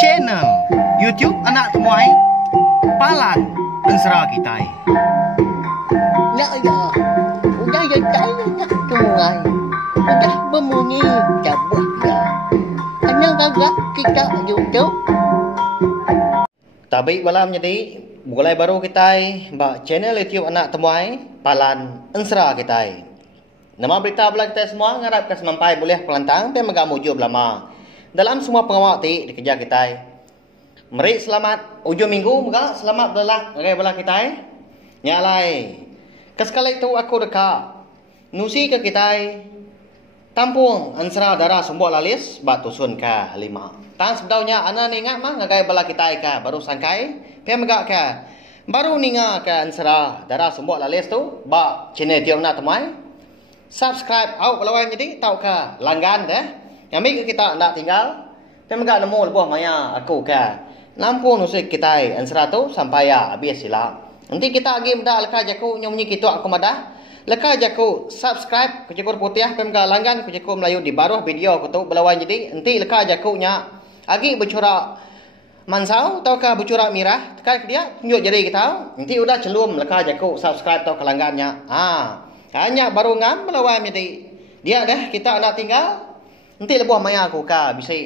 channel YouTube Anak Temuai Palan Ensera Kitai. Nak ya, udah ya saya nak tungai, udah berbunyi cabut ya. Kenang agak kita YouTube. Tabik malam jadi mulai baru kita mbak channel YouTube Anak Temuai Palan Ensera Kitai. Nama berita belah kita semua ngarapkan semampai boleh pelantang dan megak mujub lama dalam semua pengawal di kerja kita. Mari selamat ujung minggu megak selamat belah ngagai belah kita. Nyalai. Kesekali itu aku dekat nusi ke kita tampung Ensera darah sembuh lalis batu sun ka 5. Tang sebetulnya ana ningat mah ngagai belah kita ka baru sangkai pe megak ka baru ninga ka Ensera darah sembuh lalis tu ba channel tiang nak temai subscribe au kalau jadi tahu ka langgan deh kami kita nak tinggal pe megak nemu lebuh maya aku ka nampung nusi kita Ensera tu sampai ya habis sila. Nanti kita lagi muda leka jaku nyomunyi kita aku madah. Leka jaku subscribe ku jaku putih pemga langgan ku jaku Melayu di baruh video aku tu belawan jadi nanti leka jaku nya agi bercorak mansau atau ka bercorak mirah tekan dia tunjuk jari kita nanti udah celum leka jaku subscribe atau kelanggannya. Hanya baru ngam belawan jadi dia dah kita nak tinggal nanti lebuh maya aku ka bisa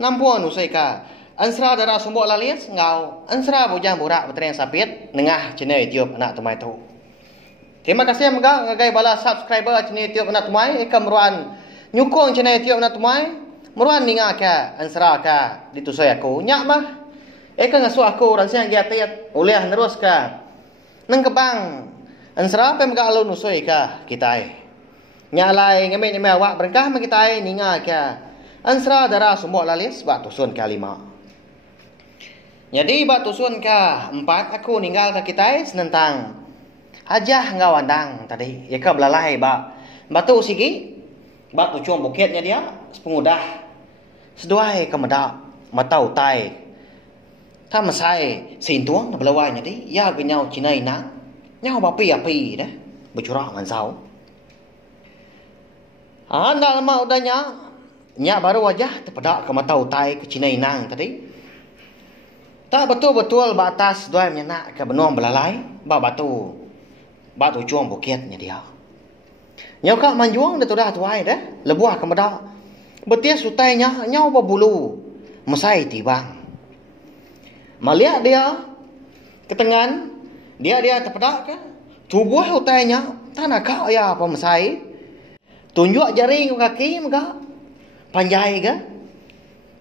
nampun usai ka Ensera darah sumbuk lalis ngau Ensera bujang burak bertering sapit nengah channel YouTube Anak Temai tu. Terima kasih megak ngagai bala subscriber channel YouTube Anak Temai eka meruan nyukung channel YouTube Anak Temai meruan ninga ka Ensera ka ditusai aku nyak mah eka ngasu aku ransiang giatiat oleh nerus ka neng kebang Ensera pe megak alun usai ka kita nyak lai ngamit ni awak berkah ma kita ninga ka Ensera darah sumbuk lalis batu sun ka 5. Jadi batu sun ka 4 aku ninggal ke kita senentang hajah ngawandang tadi ya ka belalai ba batu sigi batu cuang bukitnya dia pengudah seduai ke medak matau tai ta masai sin tuang belawai jadi ya ke nyau cinai nang nyau bapi api dah bercurah mansau anda lama udahnya nya baru wajah terpedak ke matau tai ke cinai nang tadi. Tak betul-betul batas dua menyenak ke benung belalai ba batu cuang bukitnya dia. Nyau kak manjuang dah tudah tuai dah lebuah ke medak betis sutainya nyau berbulu mesai tibang. Melihat dia ketengan dia terpedak ke tubuh utainya tanah kak ya apa mesai tunjuk jari ke kaki megak panjai ke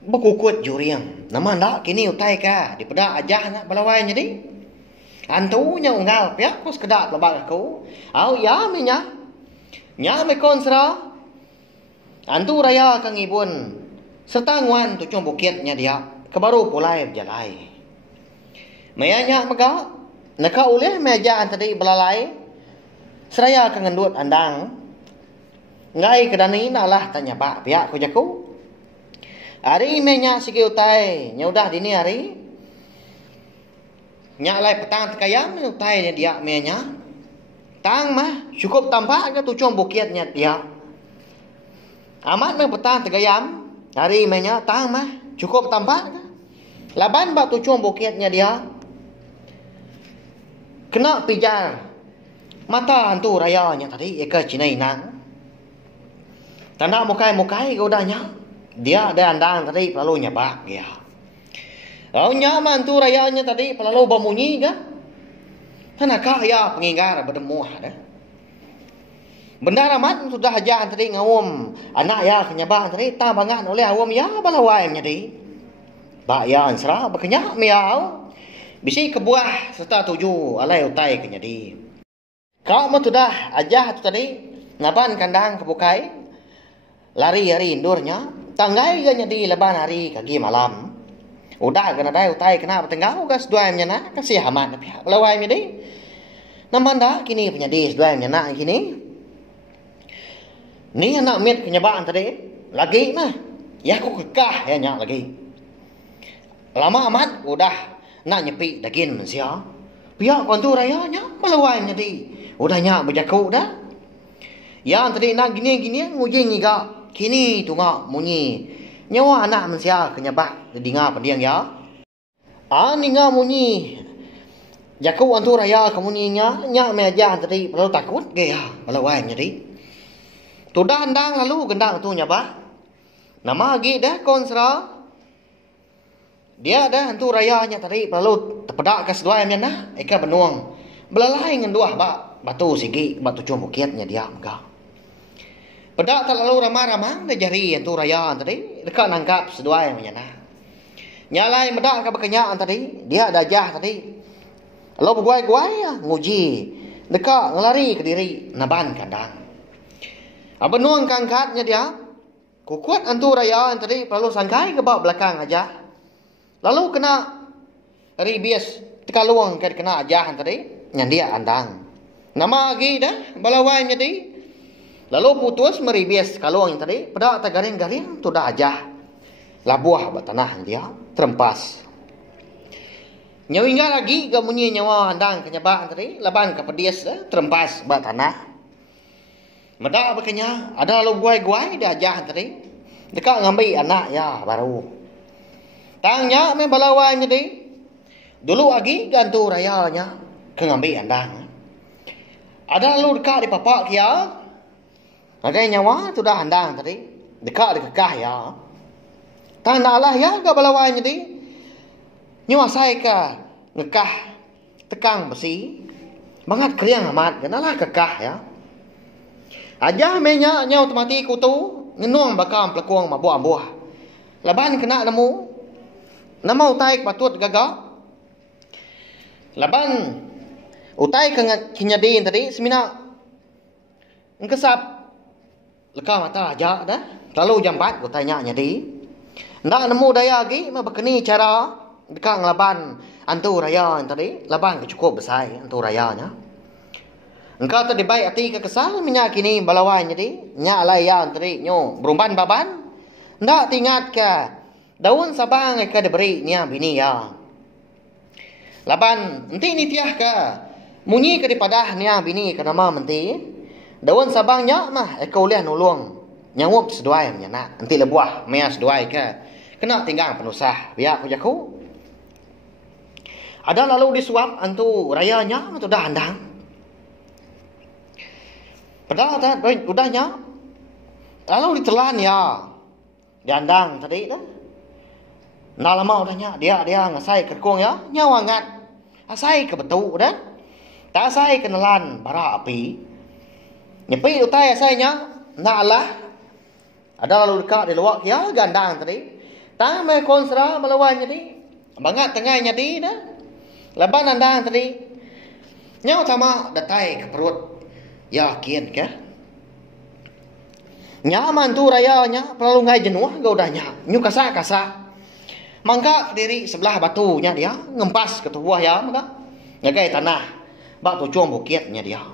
bekukut juriang nama ndak kini utai ka di pedak ajah nak balawai jadi antunya unggal pihak ku sekedak lebak aku au ya menya nya me konsra antu raya kang ibun serta nguan tu cung bukitnya dia kebaru pulai berjalai mayanya mega naka uleh meja tadi belalai seraya kang ngendut andang ngai kedani nalah tanya pak pihak ku jaku hari menya sigi utai nyaudah dini hari nyak lai petang tekayam utai dia menya tang mah cukup tampak ke tucung bukitnya dia amat mah petang tekayam hari menya tang mah cukup tampak ke laban bak tucung bukitnya dia kena pijar mata hantu rayanya tadi eka cinai nang tanda mukai ke udahnya dia ada andang tadi lalu nyabak ya. Oh nyaman tu rayanya tadi lalu bemunyi kan? Tanakah ya penginggar berdemuah dah. Benda ramat sudah aja tadi ngawum anak ya kenyabak tadi tabangan oleh awam ya balawai jadi. Ba ya Ensera berkenyak miau. Bisi kebuah serta tuju alai utai kenyadi. Kau mah sudah aja tu tadi ngaban kandang kebukai lari indurnya. Tanggai ganya di leban hari kaki malam. Udah kena dai utai kena bertenggau gas dua menyana kasih hamat pihak lawai jadi. Namanda kini penyadis dua menyana kini. Ni anak mit kenyabaan tadi lagi mah. Ya aku kekah ya nyak lagi. Lama amat udah nak nyepi daging mensia. Pihak kontu rayanya melawai jadi. Udah nyak berjaku dah. Yang tadi nak gini nguji ngiga. Kini tunga munyi nyawa anak manusia kenyabak dengar pendiang ya. Ninga munyi. Jaku antu raya kamu nya me aja tadi perlu takut ge ya. Balawai jadi. Tudah andang lalu gendang tu nyabak. Nama lagi dah konsra. Dia dah antu rayanya tadi perlu tepedak ke sedua yang nah eka benuang. Belalai ngan dua batu sigi batu cum bukitnya dia enggak. Pedak terlalu ramah-ramah dah jari antu raya tadi dekat nangkap sedua yang nah. Nyalai medak ke berkenyakan tadi dia ada jah tadi. Lalu berguai-guai nguji dekat ngelari ke diri naban kandang. Benuang kangkatnya dia. Kukuat antu raya tadi perlu sangkai ke bawah belakang aja. Lalu kena ribias tekaluang kena aja tadi yang dia andang. Nama lagi dah balawai jadi. Lalu putus meribias kaluang tadi pada tagaring-garing tu dah aja. Labuah batanah dia terempas. Nyawingga lagi gamunyi nyawa andang kenyabak tadi laban ke pedias terempas batanah. Medak bekenya ada lalu guai-guai dah aja tadi. Dekat ngambil anak ya baru. Tangnya me balawai jadi. Dulu lagi gantu rayanya ke ngambil andang. Ada lalu dekat di papak ya. Ada nyawa tu dah andang tadi. Dekat di kekah ya. Tang nak lah ya ke balawai jadi. Nyawa saya ke ngekah tekang besi. Bangat keriang amat kenalah kekah ya. Aja menya nyau temati kutu ngenuang bakam pelekuang mabuah-buah. Laban kena nemu. Nama utai patut gagak. Laban utai kinyadin tadi semina ngkesap leka mata aja dah. Lalu jam 4 utainya nyadi. Ndak nemu daya lagi mabekeni cara dekat ngelaban antu raya tadi. Laban cukup besar antu rayanya. Engkau tadi baik hati ke kesal minyak kini balawai jadi nyak layan tadi nyo berumban baban ndak tingat ke daun sabang ke diberi nia bini ya laban enti ni tiah ke munyi ke dipadah nia bini ke nama menti daun sabangnya mah ekau liah nulung nyawup seduai menyana enti lebuah mea seduai ke kena tinggang penusah biak ku jaku ada lalu disuap antu rayanya tu dah andang. Padahal udahnya. Lalu ditelan ya. Diandang tadi dah. Nah lama udahnya. Dia ngasai kerkung ya. Nyawa ngat. Asai ke betul dah. Tak asai kenalan bara api. Nyepi utai asainya. Nah lah. Ada lalu dekat di luar ya. Gandang tadi. Tak me konsra melawan jadi. Bangat tengahnya di dah. Laban andang tadi. Nyawa sama datai ke perut. Yakin ke? Nyaman tu rayanya perlu ngai jenuh gak udahnya. Nyu kasa. Mangka diri sebelah batunya dia ngempas ke tubuh ya maka. Ngagai tanah. Bak tu cuang bukitnya dia.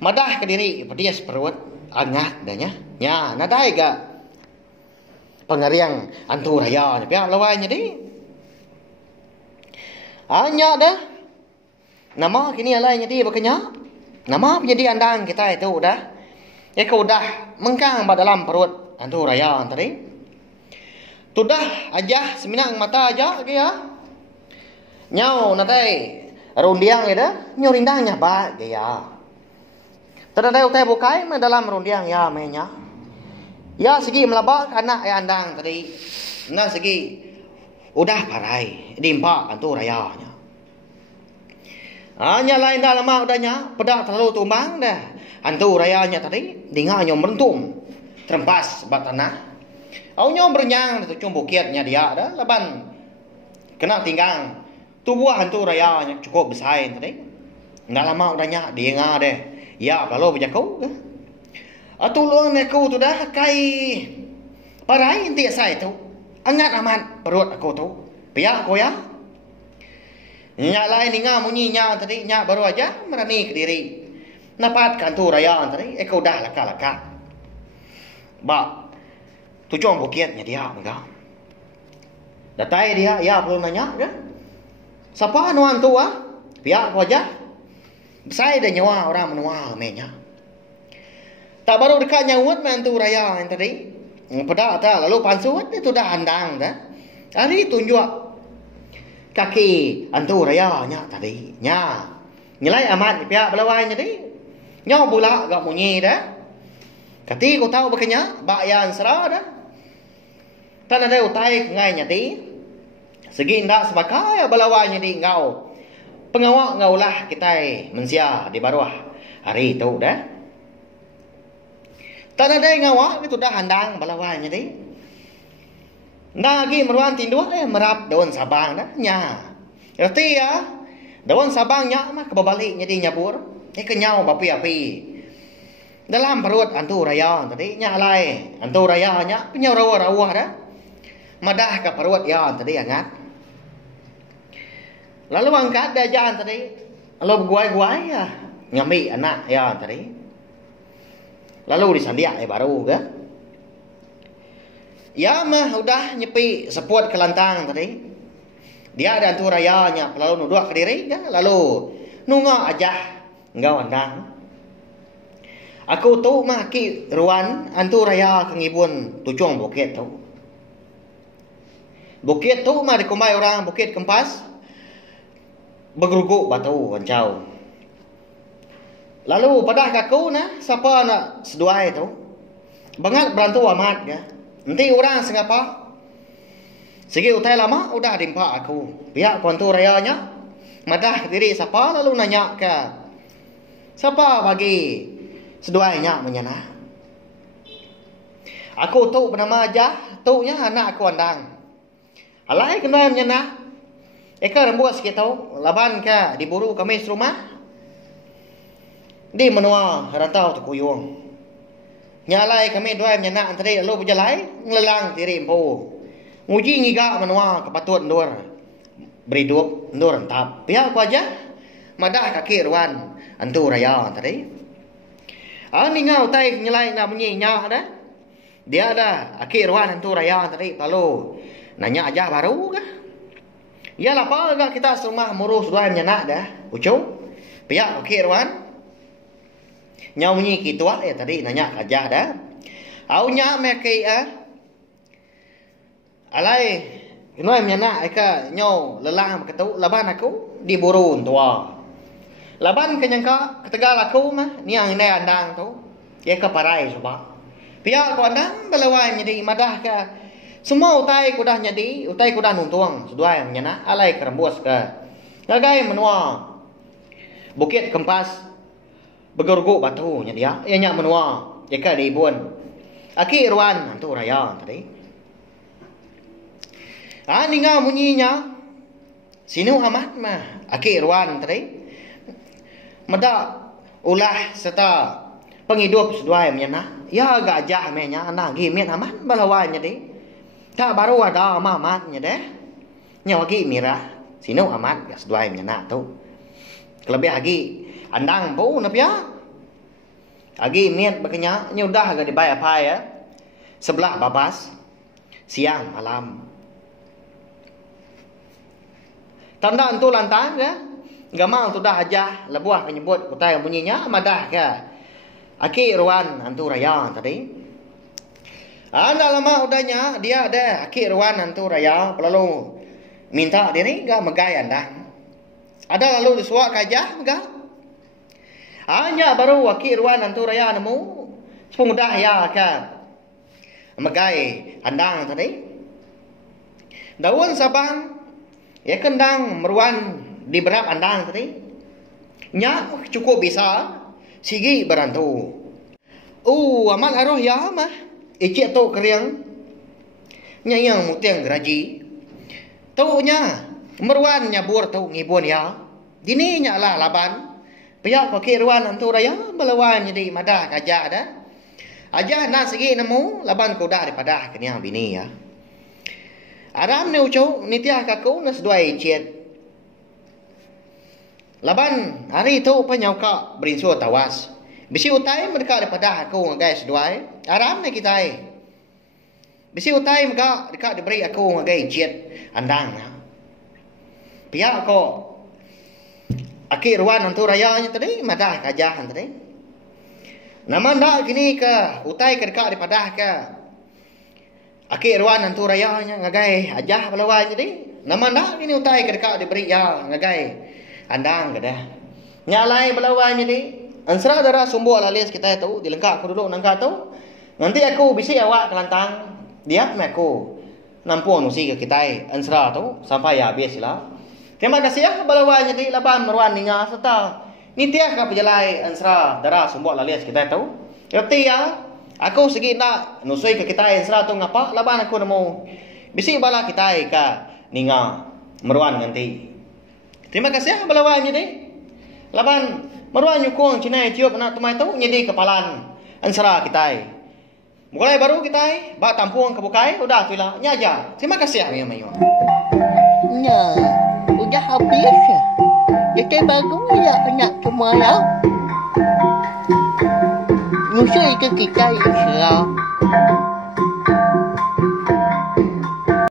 Madah ke diri pedias perut angat dahnya. Nya nadai gak pengeriang antu rayanya pihak lawainya di. Hanya dah. Nama kini alainya di bakanya. Nama menjadi andang kita itu udah. Eka udah mengkang dalam perut antu raya tadi. Tudah aja seminang mata aja ya. Nyau natai rundiang ida nyurindangnya ba ya. Tadai utai bukai dalam rundiang ya menya. Ya segi melabak anak ya andang tadi. Nah segi udah parai dimpa antu rayanya. Hanya lain dah lama udahnya. Pedak terlalu tumbang dah. Antu rayanya tadi. Dengar nyom merentum. Terempas bat tanah. Au nyom berenyang. Itu cum bukitnya dia dah. Laban. Kena tinggang. Tubuh hantu rayanya cukup besar tadi. Nggak lama udahnya. Dengar deh. Ya lalu berjakau. Atu luang aku tu dah. Kai. Parai inti saya tu. Angat amat perut aku tu. Piak aku ya. Nyak lain ingat munyi nyak tadi nyak baru aja merani ke diri. Napat kantu raya tadi ekau dah laka-laka. Ba tujuan bukitnya dia enggak. Datai dia ya perlu nanya kan. Siapa nuan tua? Pihak aja. Saya dah nyawa orang menua menya. Tak baru dekat nyawut mantu raya yang tadi. Pada ta lalu pansuat itu dah handang dah. Hari tunjuk kaki antu raya nya tadi. Nya. Nyelai amat pihak belawai tadi. Nya pula gak bunyi dah. Kati ko tahu bakanya bakyan sera dah. Tan ada utai ngai nya ti. Segi ndak sebakai belawai nya di ngau. Pengawak ngaulah kita mensia di bawah hari itu dah. Tak ada yang ngawak itu dah handang balawanya deh. Nagi meruan tindua merap daun sabang dah nya. Erti ya daun sabangnya mah kebaliknya di nyabur. Kenyau bapi-api. Dalam perut antu raya tadi nya lai antu raya nya kenyau rawa-rawa dah. Madah ke perut ya tadi angat. Lalu angkat dah jalan tadi. Lalu guai-guai ya nyami anak ya tadi. Lalu disandiak baru ke. Ya mah udah nyepi sepuat ke lantang tadi. Dia ada antu rayanya lalu nuduk ke diri ke. Lalu nunga aja enggak wandang. Aku tu mah ki ruan antu raya kengibun tucung bukit tu. Bukit tu mah dikumbai orang bukit kempas. Bergeruguk batu wancau. Lalu pada kaku na siapa nak seduai tu bangat berantu amat ya. Nanti orang sengapa segi utai lama udah dimpa aku pihak kontu rayanya madah diri siapa lalu nanya ke siapa bagi seduainya menyana. Aku tu bernama aja tu nya anak aku andang alai kena menyana eka rembut sikit tau laban ke diburu kami rumah. Di menua rantau tu kuyung. Nyalai kami dua menyenak antara lalu berjalai ngelelang diri empu. Nguji ngiga menua kepatut ndur. Beridup ndur rentap. Pihak aku aja madah kaki ruan antu raya tadi. Ani ngau tai nyelai nak bunyi nyak dah. Dia ada kaki ruan antu raya tadi lalu nanya aja baru kah? Ya apa agak kita semua murus dua menyenak dah. Ucung. Pihak kaki ruan nyau bunyi kitua ya tadi nanya aja dah. Au nya me kai alai noi menyana eka nyau lelang ketu laban aku diburu tua. Laban kenyangka ketegal aku mah niang ne andang tu. Ya ke parai coba. Pihak ko andang belawai jadi madah ka semua utai ku dah jadi utai ku dah nuntuang seduai menyana alai kerembus ke. Gagai menua bukit kempas bergeruguk batu nya dia ianya menua jika dibun aki ruan antu raya tadi ninga munyinya sinu amat mah aki ruan tadi meda ulah serta penghidup seduai menyana ya gajah menya anak gimit amat balawai nya di tak baru ada mamat nya deh nya lagi mirah sinu amat gas seduai menyana tu lebih lagi andang bu napia agi miat bakanya nyudah agak dibayar apa ya sebelah babas siang malam tanda antu lantang ya gamang tu dah aja lebuah penyebut kutai bunyinya madah ke aki ruan antu raya tadi anda lama udahnya dia ada aki ruan antu raya lalu minta diri enggak megai anda ada lalu disuak aja enggak hanya baru wakil ruan antu raya nemu semudah ya kan megai handang tadi daun sabang ya kendang meruan di berap andang tadi nya cukup bisa sigi berantu amal aroh ya mah icik tu keriang nya yang mutiang geraji tu nya meruan nyabur tu ngibun ya dini nya lah laban pihak kaki ruan antu raya belawan jadi madah kajah dah. Aja nak segi nemu laban kuda daripada keniang bini ya. Aram ni ucau nitiah kaku nas dua icet. Laban hari itu penyauka berinsu tawas. Bisi utai mereka daripada aku ngagai seduai. Aram ni kita bisi utai mereka dekat diberi aku ngagai icet andang. Pihak ko aki ruan antu raya nya tadi madah kajah tadi. Nama ndak gini ke utai ke dekat daripada ke. Aki ruan nantu rayanya ngagai ajah balawan jadi. Nama nak ini utai kedeka diberi ya ngagai. Andang kada. Nyalai balawan jadi. Ansra darah sumbu alalis kita tahu dilengkap aku dulu nangka tahu. Nanti aku bisi awak kelantang. Dia aku. Nampun usi ke kita ansra tahu sampai habis lah. Terima kasih ya balawan jadi laban meruan ninga serta. Ni tiah ka pejalai ansra darah sumbu alalis kita tahu. Erti ya. Aku segi nak nusui ke kita ansra tu ngapa laban aku nemu. Bisi bala kita ka ninga meruan nanti. Terima kasih ya balawan jadi. Laban meruan nyukung Cina Etiop nak tumai tu jadi kepalan ansra kita. Mulai baru kita ba tampung ke bukai udah tu lah nyaja. Terima kasih ya mayu. Nah, udah habis. Jadi bagus ya anak semua ya. Nusui ke kita Isra.